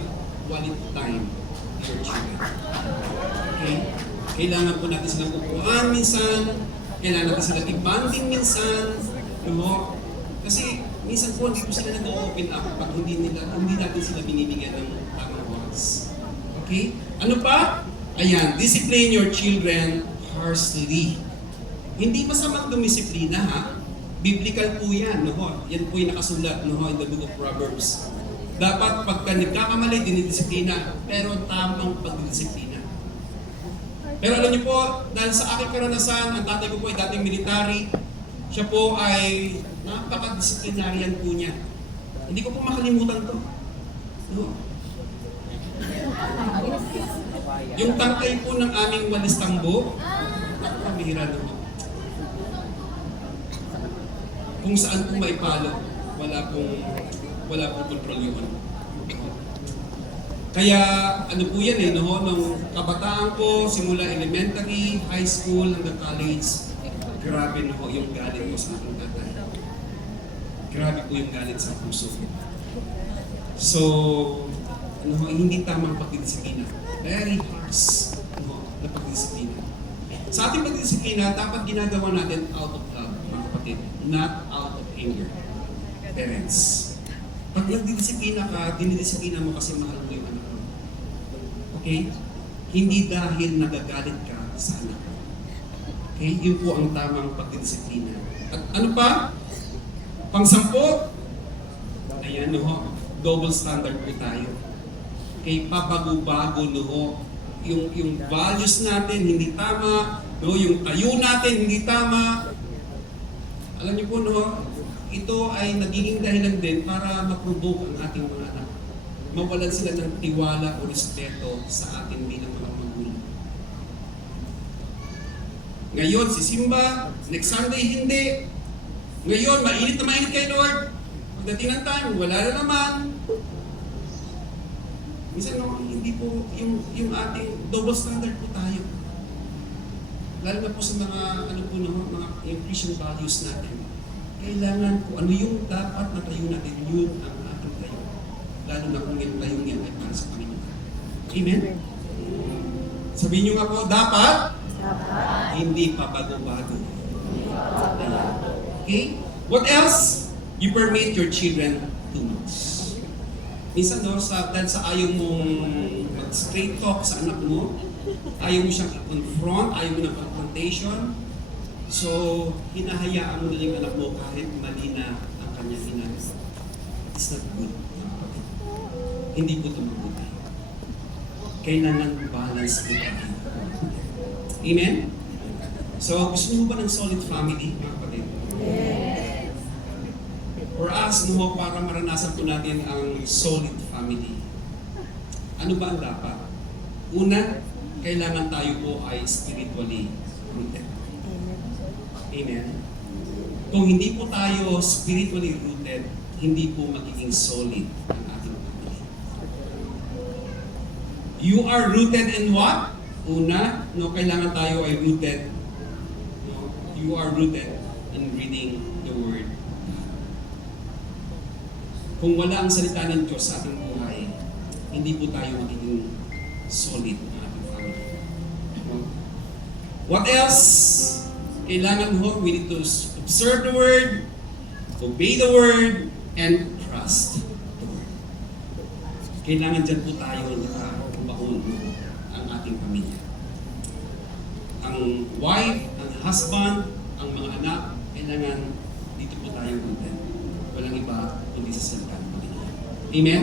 quality time to your children. Okay? Kailangan po natin silang upuan minsan, kailangan natin silang i-bonding minsan, kasi minsan po hindi po sila nag-open up pag hindi natin sila binibigyan ng tamang oras. Okay? Ano pa? Ayan, discipline your children harshly. Hindi masamang dumisiplina ha. Biblical po yan. Yan po yung nakasulat in the book of Proverbs. Dapat pagka nagkakamali, dinidisiplina. Pero tamang pagdidisiplina. Pero alam niyo po, dahil sa aking karanasan, ang tatay ko po ay dating military. Siya po ay napaka-disciplinarian po niya. Hindi ko po makalimutan to. Yung tangkay po ng aming walis tambo, napakabihira naman. Kung saan po maipalo, wala pong control yun. Kaya ano po yan nung kabataan ko, simula elementary, high school, hanggang college, grabe yung galit ko sa aking tatay. Grabe po yung galit sa puso. So, hindi tamang pagdidisiplina. Very harsh na pagdidisiplina. Sa ating pagdidisiplina, dapat ginagawa natin out of love, mga kapatid, not out of anger. Parents. Pag nagdidisiplina ka, dinidisiplina mo kasi mahal mo yung anak mo. Okay? Hindi dahil nagagalit ka sa anak mo. Okay? Yun po ang tamang pagdidisiplina. At ano pa? Pang-sampo, ayan double standard po tayo. Okay? Pabago-bago yung values natin hindi tama, yung tayo natin hindi tama. Alam niyo po ito ay nagiging dahilan din para ma-provoke ang ating mga anak. Mawalan sila ng tiwala o respeto sa atin bilang mga magulang. Ngayon, si Simba, next Sunday hindi. Ngayon, mainit na mainit kay Lord. Pagdating ng time, wala na naman. Minsan hindi po yung ating double standard po tayo. Lalo na po sa mga mga yung Christian values natin. Kailangan kung ano yung dapat na tayo natin, yun ang ating tayo. Lalo na kung yung tayo yan ay para sa Panginoon. Amen? Sabihin nyo nga po, dapat hindi pa bago-bago. Okay? What else? You permit your children too much. Minsan dahil sa ayaw mong mag-straight talk sa anak mo, ayaw mo siyang i-confront, ayaw mo ng confrontation, so, hinahayaan mo na yung anak mo kahit mali na ang kanyang ginagawa. It's not good. Hindi po ito mabuti. Kailangan balance po tayo. Amen? So, gusto mo ba ng solid family, mga kapatid? For us, para maranasan po natin ang solid family. Ano ba ang dapat? Una, kailangan tayo po ay spiritually rooted. Amen. Kung hindi po tayo spiritually rooted, hindi po magiging solid ang ating family. You are rooted in what? Una, kailangan tayo ay rooted. You are rooted in reading the Word. Kung wala ang salita ng Diyos sa ating buhay, hindi po tayo magiging solid ang ating family. What else? Kailangan we need to observe the Word, obey the Word, and trust the Word. Kailangan dyan po tayo nakabaon ang ating pamilya. Ang wife, ang husband, ang mga anak, kailangan dito po tayo rooted. Walang iba kundi sa salita ng Panginoon. Amen?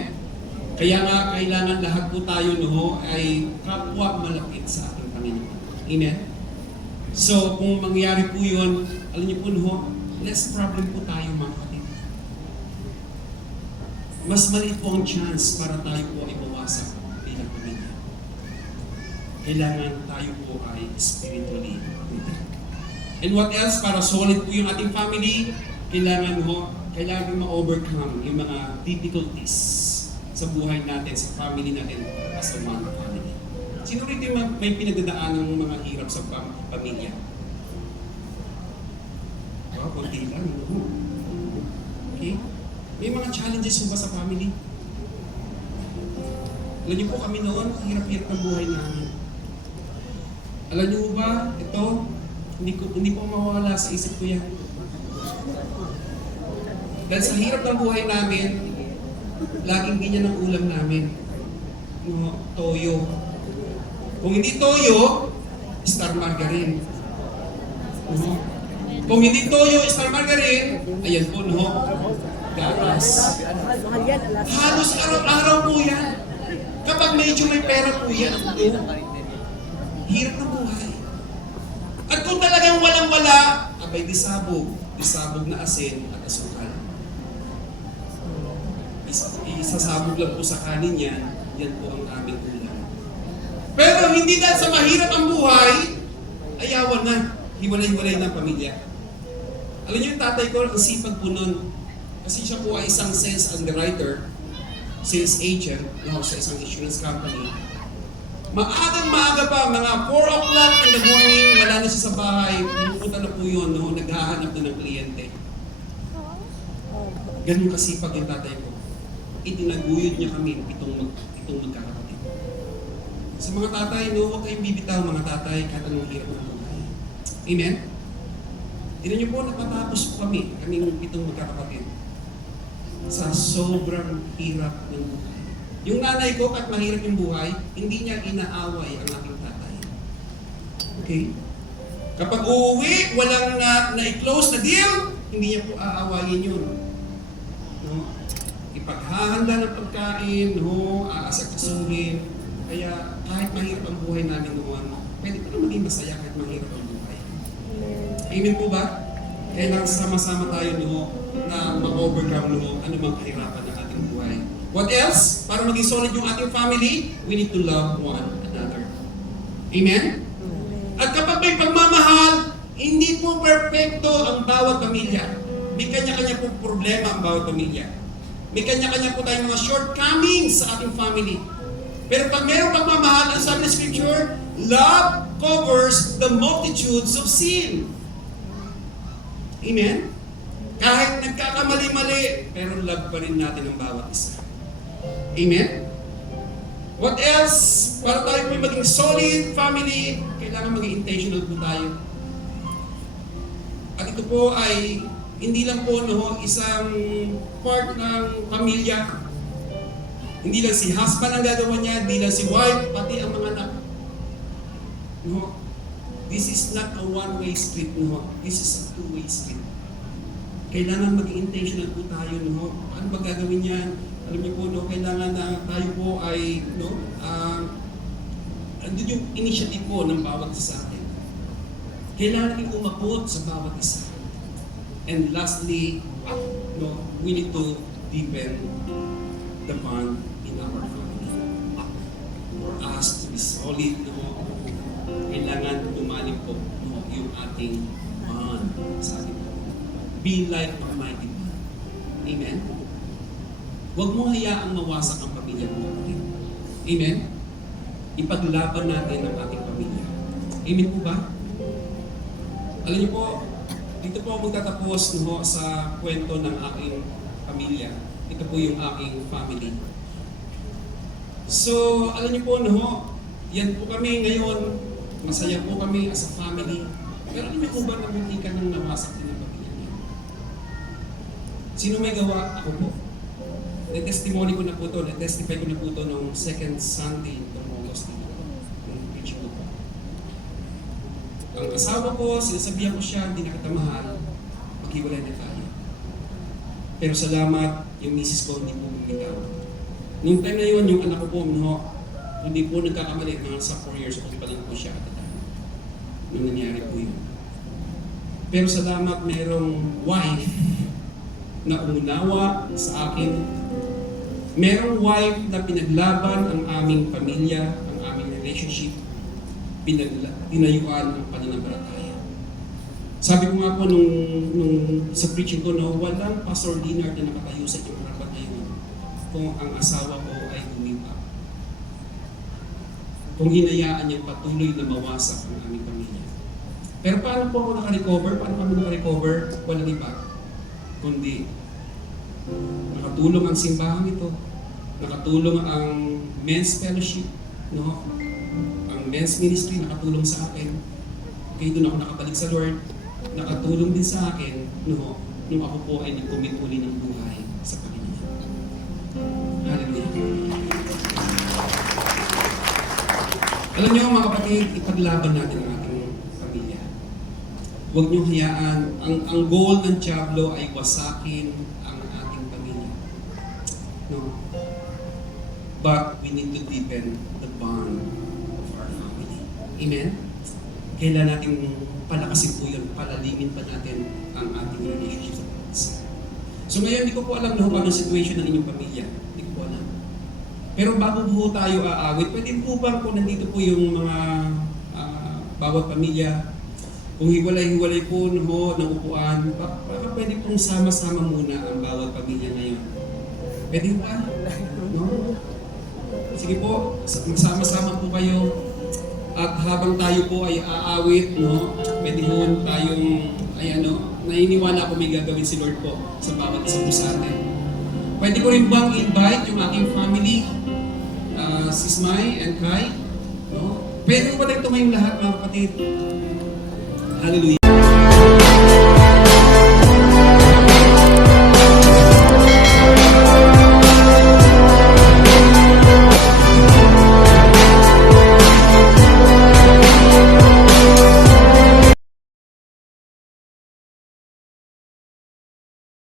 Kaya nga, kailangan lahat po tayo ay kapwa malapit sa ating Panginoon. Amen? So, kung mangyari po yun, alam niyo po less problem po tayo mga kapatid. Mas maliit po ang chance para tayo po ay mawasak bilang pamilya. Kailangan tayo po ay spiritually rooted. And what else? Para solid po yung ating family, kailangan ma-overcome yung mga difficulties sa buhay natin, sa family natin, as a one family. Sino rito yung may pinagdadaan ng mga hirap sa pamilya? Oh, konti lang. No? Okay? May mga challenges ba sa family? Alam niyo po kami noon, hirap-hirap ang buhay namin. Alam niyo ba, ito, hindi po mawala sa isip ko yan. Dahil sa hirap ng buhay namin, laging ganyan ang ulam namin. No, toyo. Kung hindi toyo, star margarine. No? Kung hindi toyo, star margarine, ayan po, no? Gatas. Mahal yan, alas. Halos araw-araw po yan. Kapag medyo may pera po yan, hirap ng buhay. At kung talagang walang-wala, abay disabog. Disabog na asin at asukal. Isasabog lang po sa kanin yan, yan po ang aming ulam. Pero hindi dahil sa mahirap ang buhay, ayawan na, hiwalay-walay ng pamilya. Alam niyo yung tatay ko, ang sipag po nun, kasi siya po ay isang sales underwriter, sales agent, sa isang insurance company. Maaga pa, mga 4 o'clock in the morning, wala na siya sa bahay, pumunta na po yun, naghahanap na ng kliyente. Ganun kasipag yung tatay ko. Itinaguyod niya kami, pitong magkakapatid. Sa mga tatay, huwag kayong bibitaw mga tatay, kahit anong hirap ng buhay. Amen? Tignan niyo po, napatapos po kaming pitong magkakapatid sa sobrang hirap ng buhay. Yung nanay ko, kahit mahirap yung buhay, hindi niya inaaway ang aking tatay. Okay? Kapag uuwi, walang na-close na deal, hindi niya po aawayin yun. No? Ipaghahanda ng pagkain, aasakasuhin. Kaya kahit mahirap ang buhay namin noon, pwede pa na maging masaya kahit mahirap ang buhay. Amen po ba? Kailangan sama-sama tayo na ma-overcome anumang kahirapan ng ating buhay. What else? Para maging solid yung ating family, we need to love one another. Amen? At kapag may pagmamahal, hindi po perfecto ang bawat pamilya. May kanya-kanya po problema ang bawat pamilya. May kanya-kanya po tayong mga shortcomings sa ating family. Pero pag mayroong pagmamahal, ang sabi ng Scripture, love covers the multitudes of sin. Amen? Kahit nagkakamali-mali, pero love pa rin natin ang bawat isa. Amen? What else? Para tayo po maging solid family, kailangan maging intentional po tayo. At ito po ay hindi lang po isang part ng pamilya. Hindi lang si husband ang gagawa niya, hindi lang si wife, pati ang mga anak. No? This is not a one-way street. No? This is a two-way street. Kailangan maging intentional po tayo. No? Ano ba gagawin yan? Alam niyo po, kailangan na tayo po ay, andun yung initiative po ng bawat isa sa atin. Kailangan natin umabot sa bawat isa. And lastly, we need to deepen the bond in our family. For us to be solid, kailangan tumalim po yung ating bond. Sabi po, be like a mighty bond. Amen? Huwag mo hayaang mawasak ang pamilya mo. Amen? Ipaglaban natin ang ating pamilya. Amen po ba? Alam niyo po, dito po ako magtatapos sa kwento ng aking pamilya. Ito po yung aking family. So, alam niyo po, yan po kami ngayon. Masaya po kami as a family. Pero alam niyo po ba na hindi ka nang nawasak din ang pamilya niya? Sino may gawa? Ako po. Na-testimony ko na po ito, na-testify ko na po ito noong second Sunday ng August dito. Nung preaching ko po. Ang asawa ko, sinasabihan ko siya, hindi na kita mahal, maghiwalay na tayo. Pero salamat, yung misis ko hindi po bumitaw. Nung time na yun, yung anak ko po, hindi po nagkakamali, mga sa 4 years old pa lang po siya at the time. Nung nangyari po yun. Pero salamat, mayroong wife na umunawa sa akin. Merong wife na pinaglaban ang aming pamilya, ang aming relationship, pinayuan ang pananampalataya. Sabi ko nga po nung sa preaching ko, walang Pastor Leonard na nakatayo sa inyong harapan ngayon kung ang asawa ko ay gumiba. Kung hinayaan niyang patuloy na mawasak ang aming pamilya. Pero paano po ako nakarecover? Paano kami nakarecover? Walang iba. Kundi, nakatulong ang simbahan ito. Nakatulong ang men's fellowship. No? Ang men's ministry nakatulong sa akin. Okay, doon ako nakabalik sa Lord. Nakatulong din sa akin, no, nung ako po ay nag-commit uli ng buhay sa Panginoon. Hallelujah. Alam niyo mga kapatid, ipaglaban natin ang ating pamilya. Huwag niyong hayaan, ang goal ng Diablo ay wasakin ang ating pamilya. No? But we need to deepen the bond of our family. Amen? Kailan natin palakasin po yun, palalimin pa natin ang ating relationship sa Panginoon. So ngayon, hindi ko po alam no, paano ang situation ng inyong pamilya. Hindi ko po alam. Pero bago po tayo aawit, pwede po ba kung nandito po yung mga bawat pamilya, kung hiwalay-hiwalay po no, ng upuan, baka pwede pong sama-sama muna ang bawat pamilya ngayon. Pwede ba? No? Sige po, magsama-sama po kayo. At habang tayo po ay aawit, no, pwede ho tayong, ay ano, naniniwala ko may gagawin si Lord po sa bawat isa po sa atin. Pwede ko rin bang invite yung aking family, Sis Mai and Kai? No? Pwede ko ba rin tumayong lahat mga kapatid? Hallelujah.